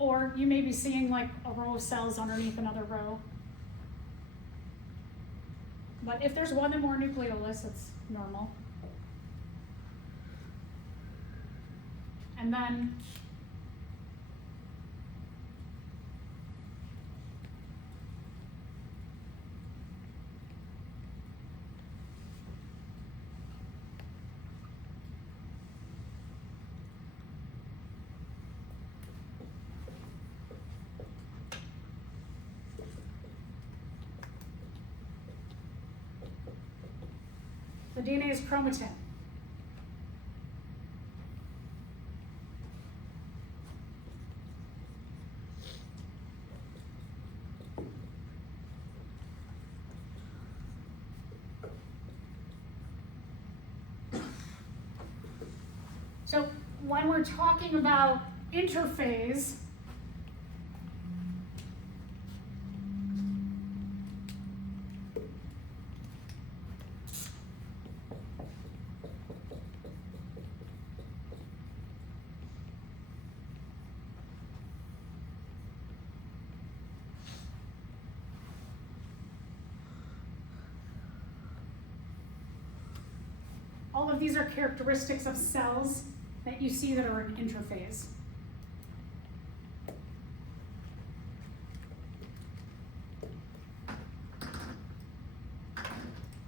Or you may be seeing like a row of cells underneath another row. But if there's one or more nucleolus, it's normal. And then the DNA is chromatin. So when we're talking about interphase, all of these are characteristics of cells that you see that are in interphase.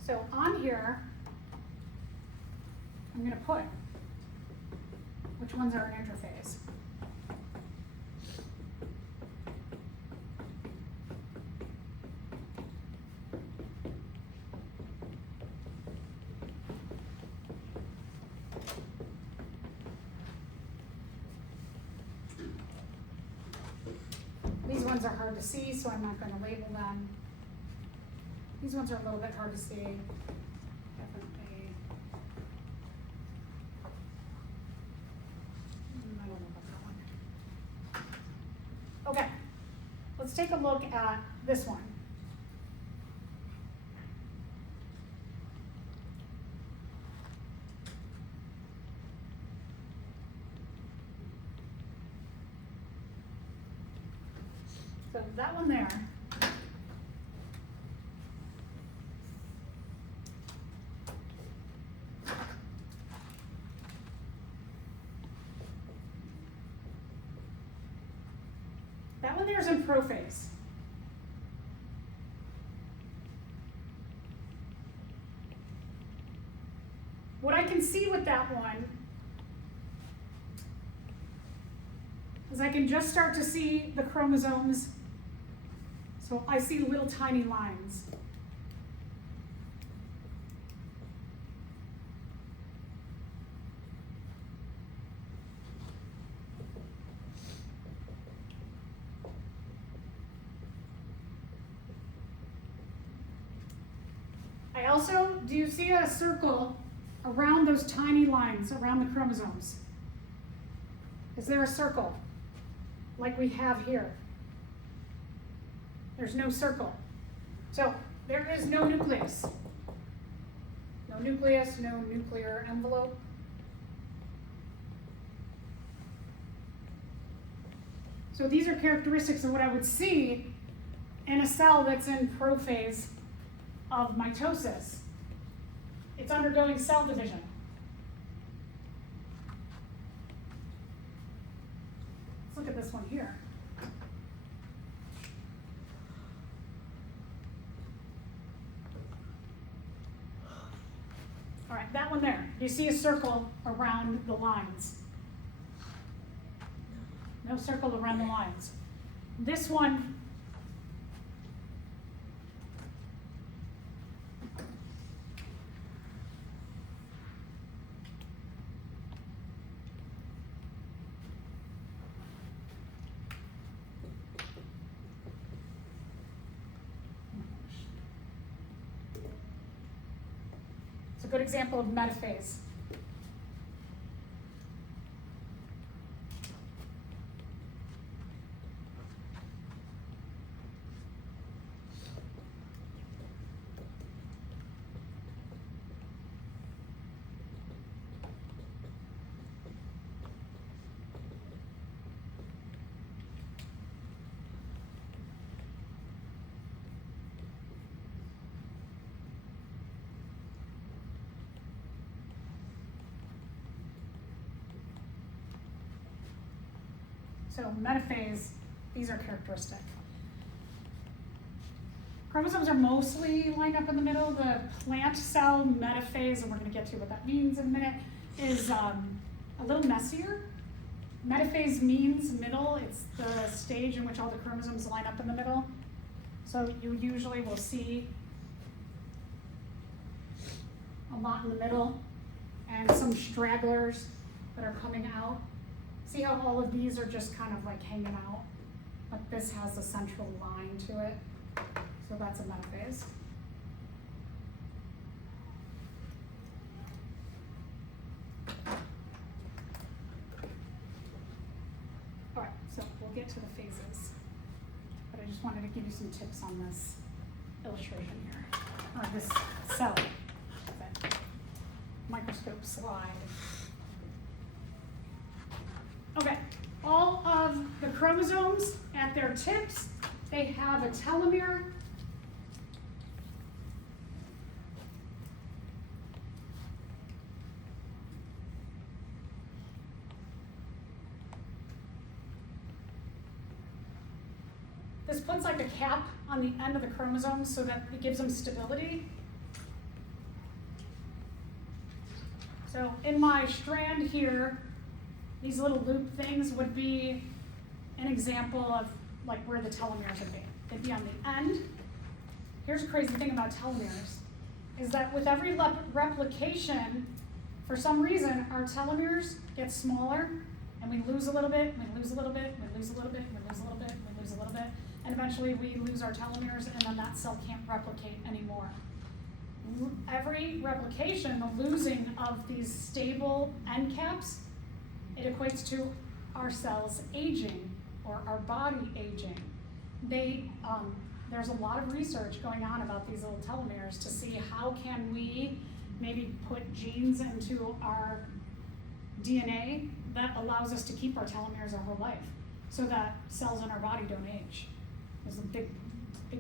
So on here, I'm going to put which ones are in interphase. These ones are hard to see, so I'm not going to label them. These ones are a little bit hard to see. Definitely. I don't know about that one. Okay, let's take a look at this one. So that one there, is in prophase. What I can see with that one is I can just start to see the chromosomes. So I see little tiny lines. I also, do you see a circle around those tiny lines around the chromosomes? Is there a circle like we have here? There's no circle. So there is no nucleus. No nucleus, no nuclear envelope. So these are characteristics of what I would see in a cell that's in prophase of mitosis. It's undergoing cell division. Let's look at this one here. All right, that one there. You see a circle around the lines. No circle around the lines. This one, it's a good example of metaphase. So metaphase, these are characteristic. Chromosomes are mostly lined up in the middle. The plant cell metaphase, and we're going to get to what that means in a minute, is a little messier. Metaphase means middle. It's the stage in which all the chromosomes line up in the middle. So you usually will see a lot in the middle and some stragglers that are coming out. See how all of these are just kind of like hanging out, but this has a central line to it. So that's a metaphase. All right, so we'll get to the phases, but I just wanted to give you some tips on this illustration here, or this cell, microscope slide. Okay, all of the chromosomes at their tips, they have a telomere. This puts like a cap on the end of the chromosomes so that it gives them stability. So in my strand here, these little loop things would be an example of like where the telomeres would be. They'd be on the end. Here's a crazy thing about telomeres, is that with every replication, for some reason, our telomeres get smaller, and we lose a little bit, we lose a little bit, we lose a little bit, we lose a little bit, we lose a little bit, and eventually we lose our telomeres, and then that cell can't replicate anymore. Every replication, the losing of these stable end caps, it equates to our cells aging or our body aging. There's a lot of research going on about these little telomeres to see how can we maybe put genes into our DNA that allows us to keep our telomeres our whole life so that cells in our body don't age. There's a big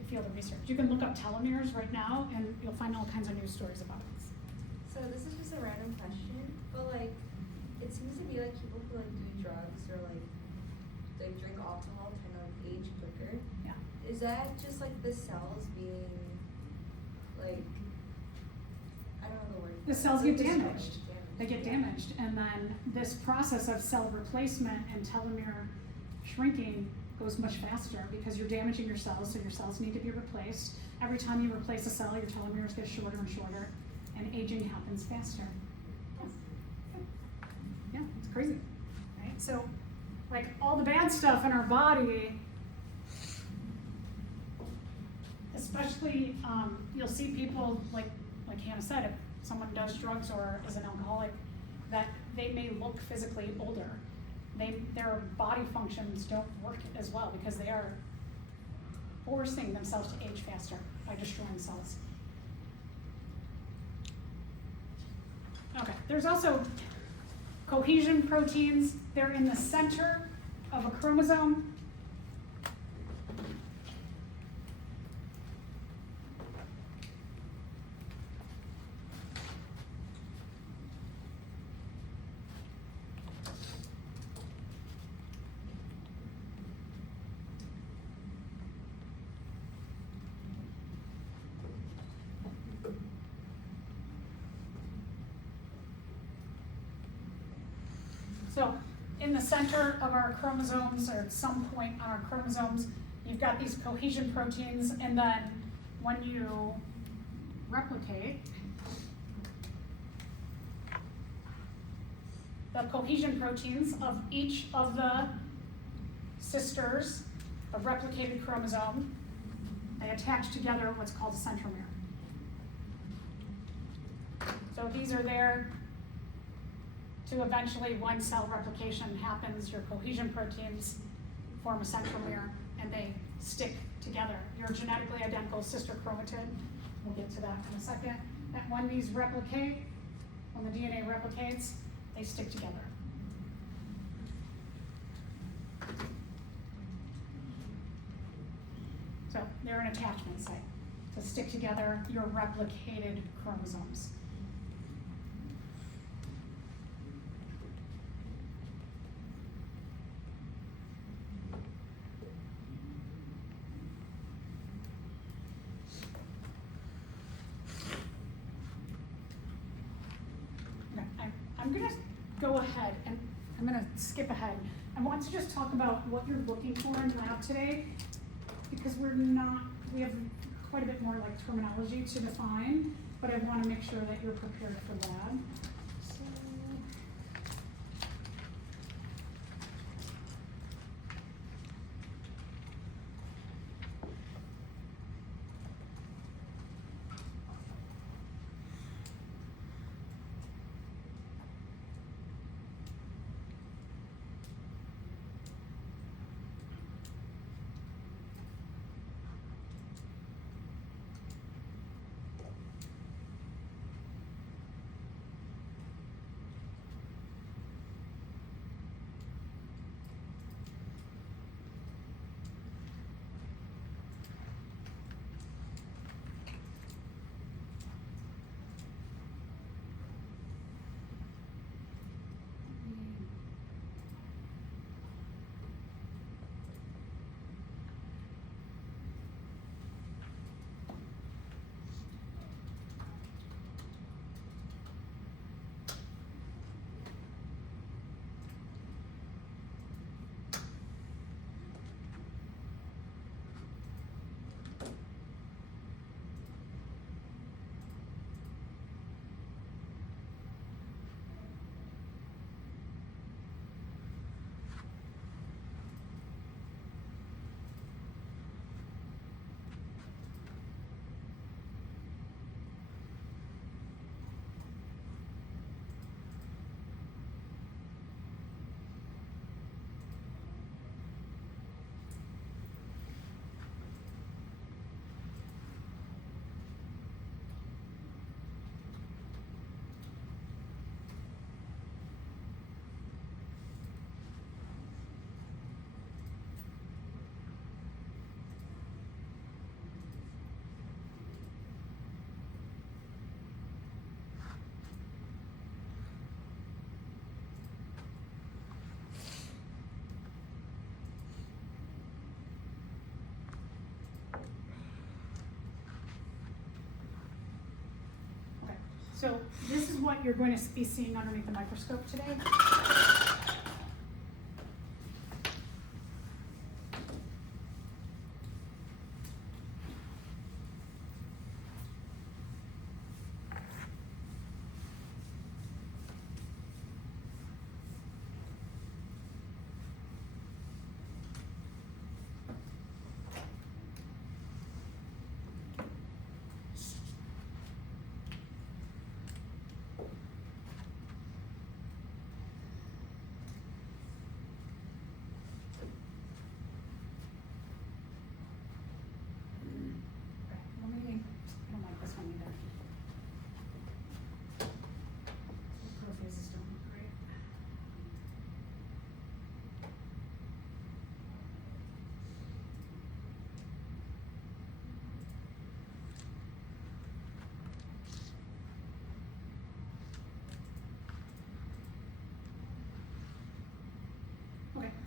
field of research. You can look up telomeres right now and you'll find all kinds of news stories about it. So this is just a random question, but like, it seems to be like people who like do drugs or like drink alcohol tend to age quicker. Yeah. Is that just like the cells being like, I don't know the word. The cells get damaged. They get Yeah. damaged, and then this process of cell replacement and telomere shrinking goes much faster because you're damaging your cells, so your cells need to be replaced. Every time you replace a cell, your telomeres get shorter and shorter, and aging happens faster. Yeah, it's crazy, right? So, like all the bad stuff in our body, especially you'll see people like Hannah said, if someone does drugs or is an alcoholic, that they may look physically older. Their body functions don't work as well because they are forcing themselves to age faster by destroying cells. There's also cohesion proteins. They're in the center of a chromosome. So in the center of our chromosomes, or at some point on our chromosomes, you've got these cohesion proteins, and then when you replicate, the cohesion proteins of each of the sisters of replicated chromosome, they attach together what's called a centromere. So these are there to eventually, when cell replication happens, your cohesion proteins form a centromere and they stick together. Your genetically identical sister chromatid, we'll get to that in a second. And when these replicate, when the DNA replicates, they stick together. So they're an attachment site to stick together your replicated chromosomes. I'm going to go ahead and I'm going to skip ahead. I want to just talk about what you're looking for in lab today, because we have quite a bit more like terminology to define, but I want to make sure that you're prepared for lab. So, So this is what you're going to be seeing underneath the microscope today.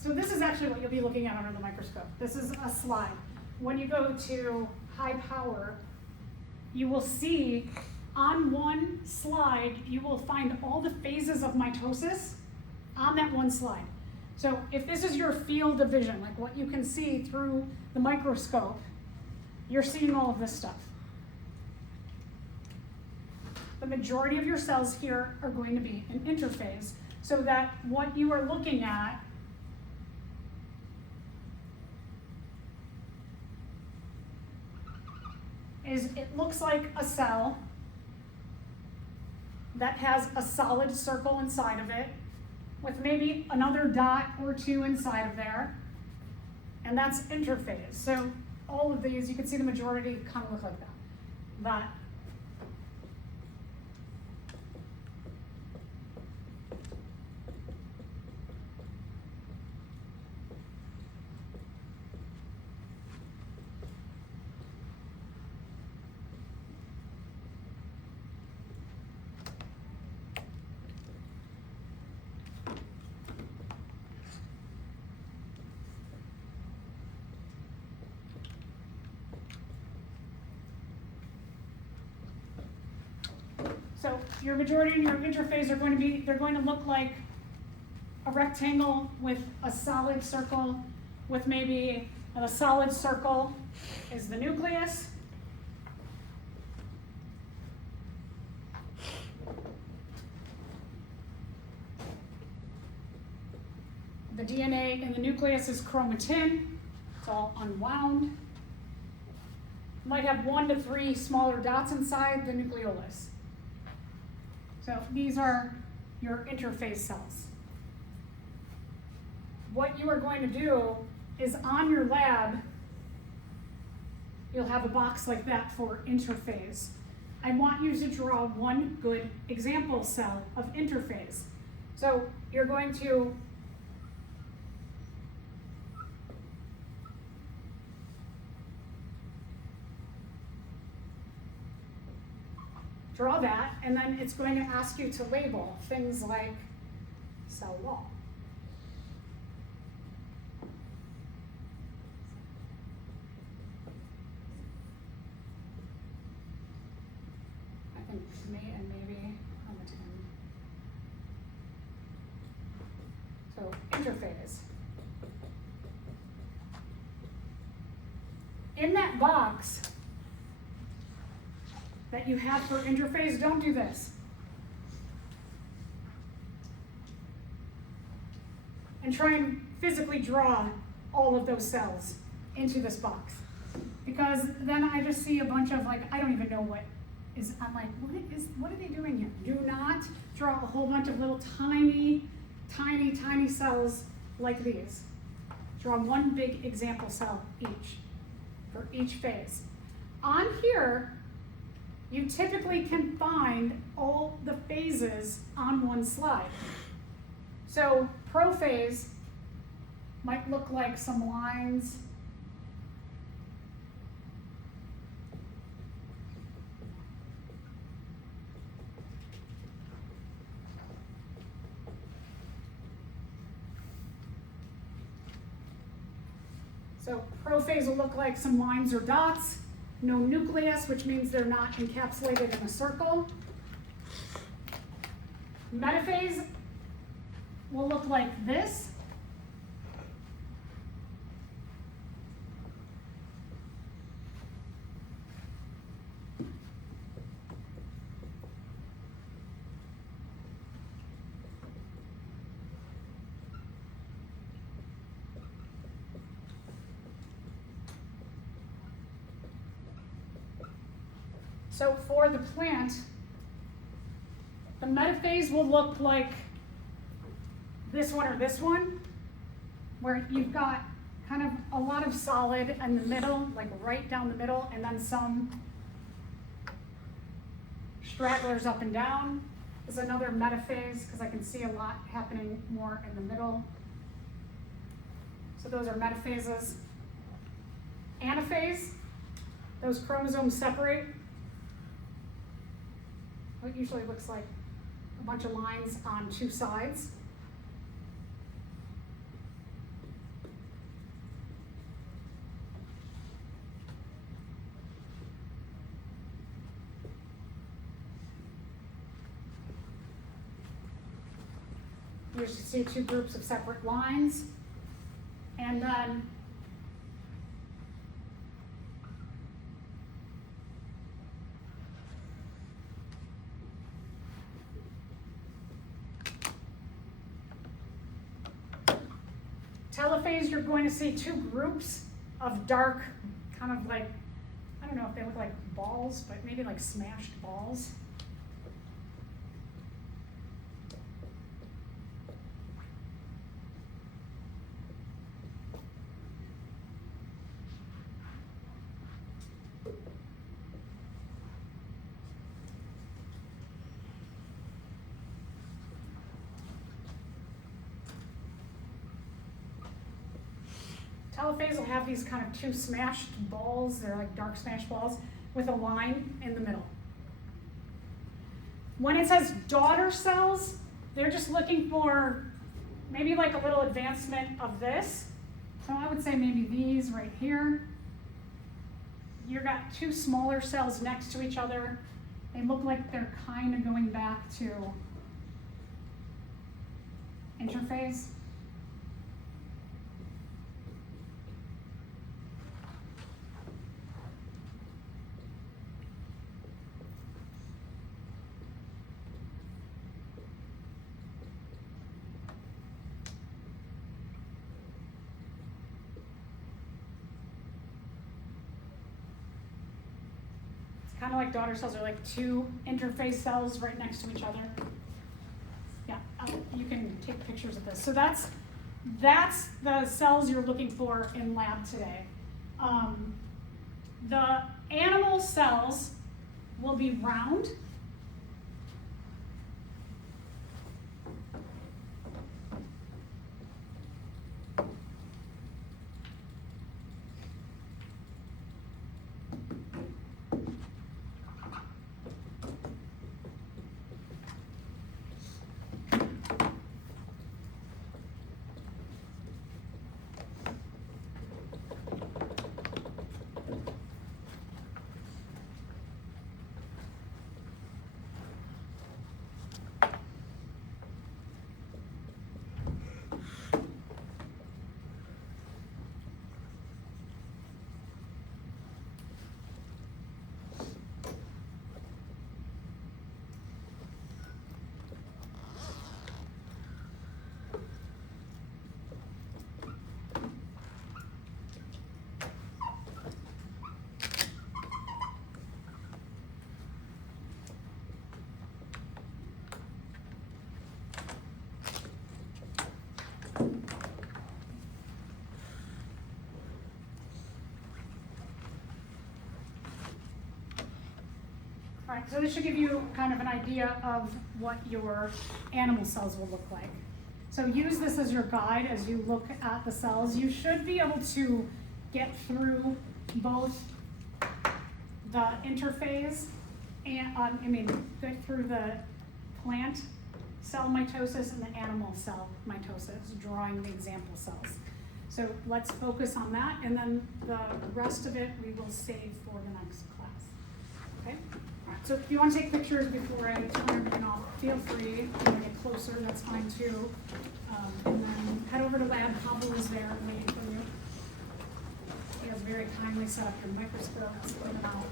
So this is actually what you'll be looking at under the microscope. This is a slide. When you go to high power, you will see on one slide, you will find all the phases of mitosis on that one slide. So if this is your field of vision, like what you can see through the microscope, you're seeing all of this stuff. The majority of your cells here are going to be in interphase, so that what you are looking at is, it looks like a cell that has a solid circle inside of it with maybe another dot or two inside of there, and that's interphase. So all of these, you can see the majority kind of look like that. But so your majority and your interphase are going to be, they're going to look like a rectangle with a solid circle, with maybe a solid circle is the nucleus. The DNA in the nucleus is chromatin. It's all unwound. Might have 1 to 3 smaller dots inside the nucleolus. So these are your interphase cells. What you are going to do is on your lab, you'll have a box like that for interphase. I want you to draw one good example cell of interphase. So you're going to draw that, and then it's going to ask you to label things like cell wall. I think maybe chromatin. So interphase. In that box that you have for interphase, don't do this. And try and physically draw all of those cells into this box. Because then I just see a bunch of, like, I don't even know what is, I'm like, what are they doing here? Do not draw a whole bunch of little tiny cells like these. Draw one big example cell each, for each phase. On here, you typically can find all the phases on one slide. So prophase might look like some lines. So prophase will look like some lines or dots. No nucleus, which means they're not encapsulated in a circle. Metaphase will look like this. So for the plant, the metaphase will look like this one or this one, where you've got kind of a lot of solid in the middle, like right down the middle, and then some stragglers up and down. Is another metaphase, because I can see a lot happening more in the middle. So those are metaphases. Anaphase, those chromosomes separate. It usually looks like a bunch of lines on two sides. you see two groups of separate lines. And then telophase, you're going to see two groups of dark, kind of like, I don't know if they look like balls, but maybe like smashed balls. Telophase will have these kind of two smashed balls, they're like dark smashed balls, with a line in the middle. When it says daughter cells, they're just looking for maybe like a little advancement of this. So I would say maybe these right here. You've got two smaller cells next to each other. They look like they're kind of going back to interphase. Kind of like daughter cells are like two interphase cells right next to each other. Yeah, you can take pictures of this. So that's the cells you're looking for in lab today. The animal cells will be round. All right, so this should give you kind of an idea of what your animal cells will look like. So use this as your guide as you look at the cells. You should be able to get through both the interphase and, get through the plant cell mitosis and the animal cell mitosis, drawing the example cells. So let's focus on that, and then the rest of it we will save for the next class, okay? All right, so if you want to take pictures before I turn everything off, feel free. If you want to get closer, that's fine too. And then head over to lab. Pablo is there waiting for you. He has very kindly set up your microscope. Let's put it out.